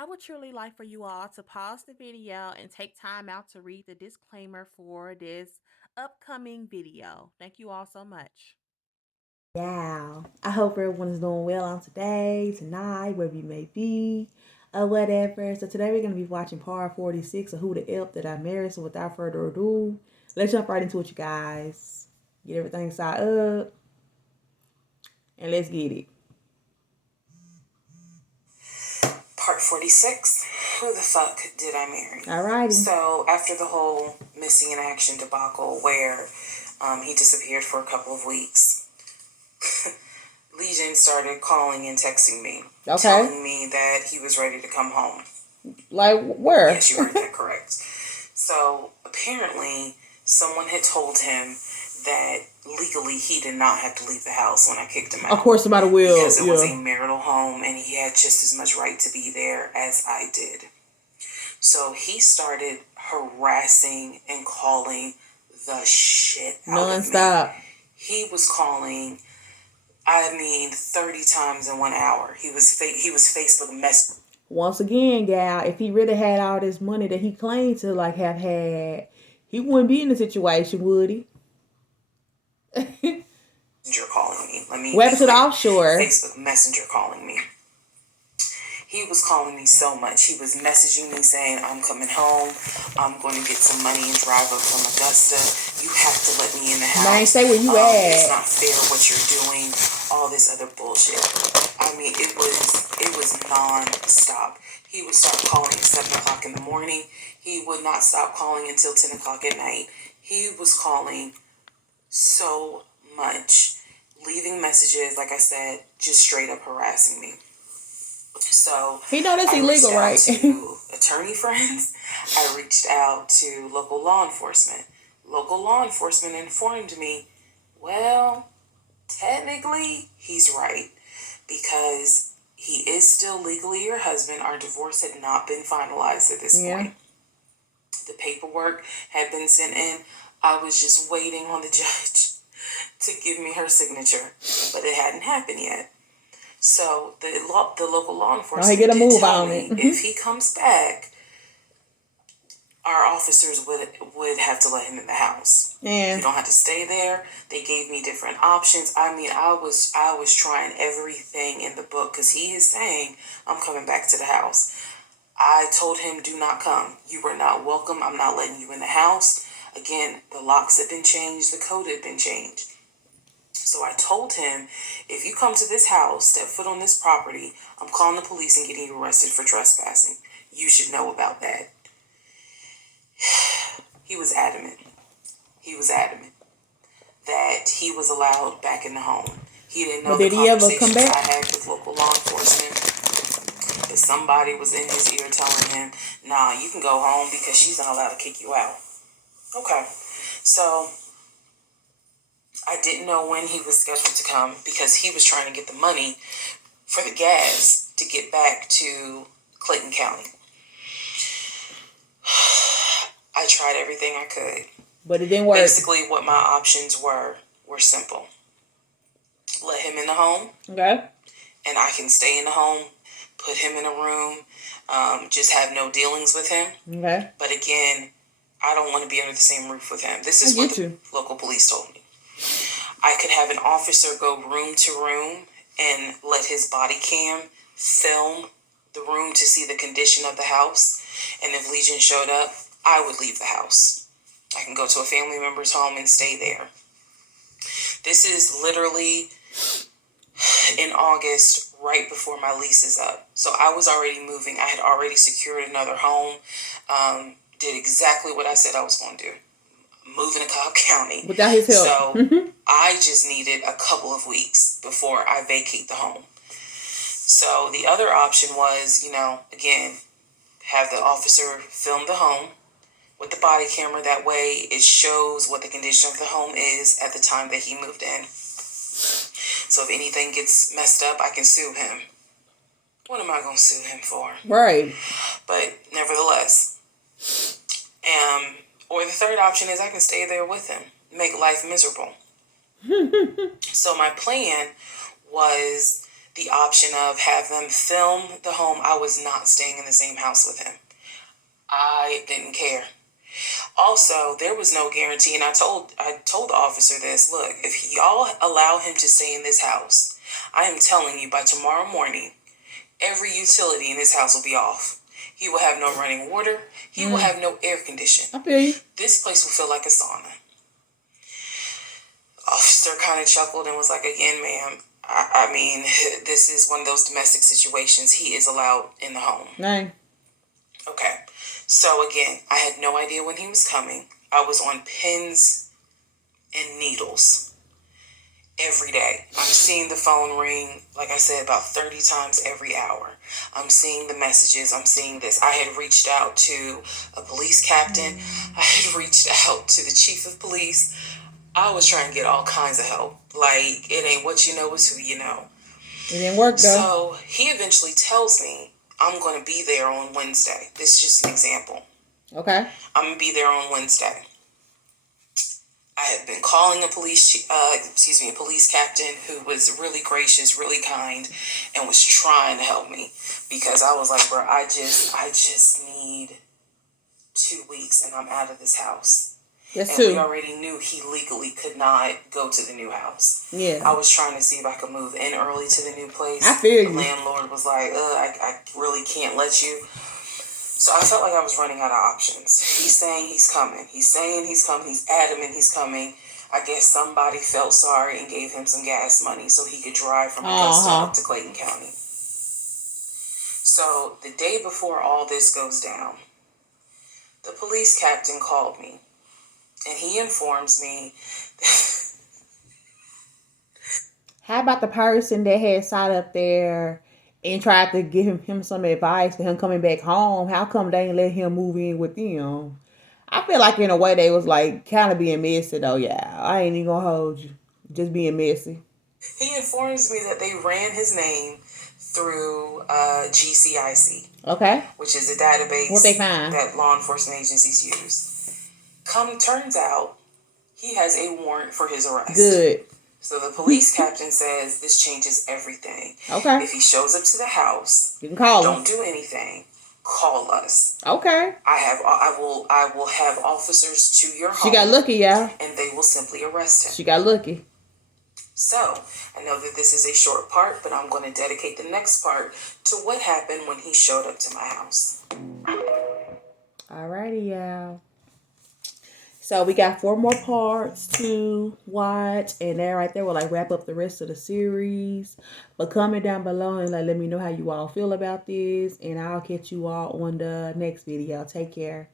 I would truly like for you all to pause the video and take time out to read the disclaimer for this upcoming video. Thank you all so much. Yeah, I hope everyone is doing well on today, tonight, wherever you may be, or whatever. So today we're going to be watching part 46 of Who the Elf That I Married. So without further ado, let's jump right into it, you guys. Get everything side up, and let's get it. Part 46, Who the Fuck Did I Marry? Alrighty. So after the whole missing in action debacle where he disappeared for a couple of weeks, Legion started calling and texting me, telling me that he was ready to come home. Like where? Yes, you heard that correct. So apparently someone had told him that legally he did not have to leave the house when I kicked him out. Of course somebody will. Because it was a marital home and he had just as much right to be there as I did. So he started harassing and calling the shit out of me. Non-stop. He was calling, 30 times in 1 hour. He was Facebook messaging. Once again, gal, if he really had all this money that he claimed to have had, he wouldn't be in the situation, would he? Messenger calling me. What happened to the offshore? Facebook Messenger calling me. He was calling me so much. He was messaging me saying, I'm coming home. I'm going to get some money and drive up from Augusta. You have to let me in the house. Man, say where you at. It's not fair what you're doing. All this other bullshit. It was non-stop. He would start calling at 7 o'clock in the morning. He would not stop calling until 10 o'clock at night. He was calling so much, leaving messages, like I said, just straight up harassing me. So he know that's illegal, right? To attorney friends, I reached out to local law enforcement. Local law enforcement informed me, well, technically, he's right, because he is still legally your husband. Our divorce had not been finalized at this point. The paperwork had been sent in. I was just waiting on the judge to give me her signature, but it hadn't happened yet. So the local law enforcement get a move did tell on me it. If he comes back, our officers would have to let him in the house. Yeah. You don't have to stay there. They gave me different options. I was trying everything in the book because he is saying I'm coming back to the house. I told him, do not come. You are not welcome. I'm not letting you in the house. Again, the locks had been changed. The code had been changed. So I told him, if you come to this house, step foot on this property, I'm calling the police and getting you arrested for trespassing. You should know about that. He was adamant. He was adamant that he was allowed back in the home. He didn't know the conversations I had with local law enforcement. That somebody was in his ear telling him, nah, you can go home because she's not allowed to kick you out. Okay. So I didn't know when he was scheduled to come because he was trying to get the money for the gas to get back to Clayton County. I tried everything I could. But it didn't work. Basically, what my options were simple. Let him in the home. Okay. And I can stay in the home, put him in a room, just have no dealings with him. Okay. But again, I don't want to be under the same roof with him. This is what the local police told me. I could have an officer go room to room and let his body cam film the room to see the condition of the house. And if Legion showed up, I would leave the house. I can go to a family member's home and stay there. This is literally in August, right before my lease is up. So I was already moving. I had already secured another home. Did exactly what I said I was going to do. Moving to Cobb County. Without his help. So I just needed a couple of weeks before I vacate the home. So the other option was, again, have the officer film the home with the body camera. That way it shows what the condition of the home is at the time that he moved in. So if anything gets messed up, I can sue him. What am I going to sue him for? Right. But nevertheless, or the third option is I can stay there with him, make life miserable. So my plan was the option of have them film the home. I was not staying in the same house with him. I didn't care. Also, there was no guarantee, and I told the officer this. Look, if y'all allow him to stay in this house, I am telling you, by tomorrow morning, every utility in this house will be off. He will have no running water. He will have no air conditioning. I feel you. This place will feel like a sauna. Officer kind of chuckled and was like, again, ma'am, I mean, this is one of those domestic situations. He is allowed in the home. Right. Okay. So again, I had no idea when he was coming. I was on pins and needles every day. I'm seeing the phone ring, like I said, about 30 times every hour. I'm seeing the messages. I'm seeing this. I had reached out to a police captain. I had reached out to the chief of police. I was trying to get all kinds of help. Like, it ain't what you know, it's who you know. It didn't work, though. So he eventually tells me, I'm going to be there on Wednesday. This is just an example. Okay. I'm going to be there on Wednesday. I had been calling a police captain who was really gracious, really kind, and was trying to help me, because I was like, bro, I just need 2 weeks and I'm out of this house. Yes, and we already knew he legally could not go to the new house. Yeah. I was trying to see if I could move in early to the new place. I feel you. The landlord was like, I really can't let you. So I felt like I was running out of options. He's saying he's coming. He's saying he's coming. He's adamant he's coming. I guess somebody felt sorry and gave him some gas money so he could drive from Augusta up to Clayton County. So the day before all this goes down, the police captain called me. And he informs me. How about the person that had sat up there and tried to give him some advice for him coming back home? How come they ain't let him move in with them? I feel like in a way they was like kind of being messy though. Yeah, I ain't even gonna hold you. Just being messy. He informs me that they ran his name through GCIC. Okay. Which is a database what they find? That law enforcement agencies use. Turns out, he has a warrant for his arrest. Good. So the police captain says this changes everything. Okay. If he shows up to the house, you can call him. Don't do anything. Call us. Okay. I will have officers to your home. She got lucky, y'all. And they will simply arrest him. She got lucky. So, I know that this is a short part, but I'm going to dedicate the next part to what happened when he showed up to my house. Alrighty, y'all. So we got 4 more parts to watch, and that right there will like wrap up the rest of the series. But comment down below and like let me know how you all feel about this, and I'll catch you all on the next video. Take care.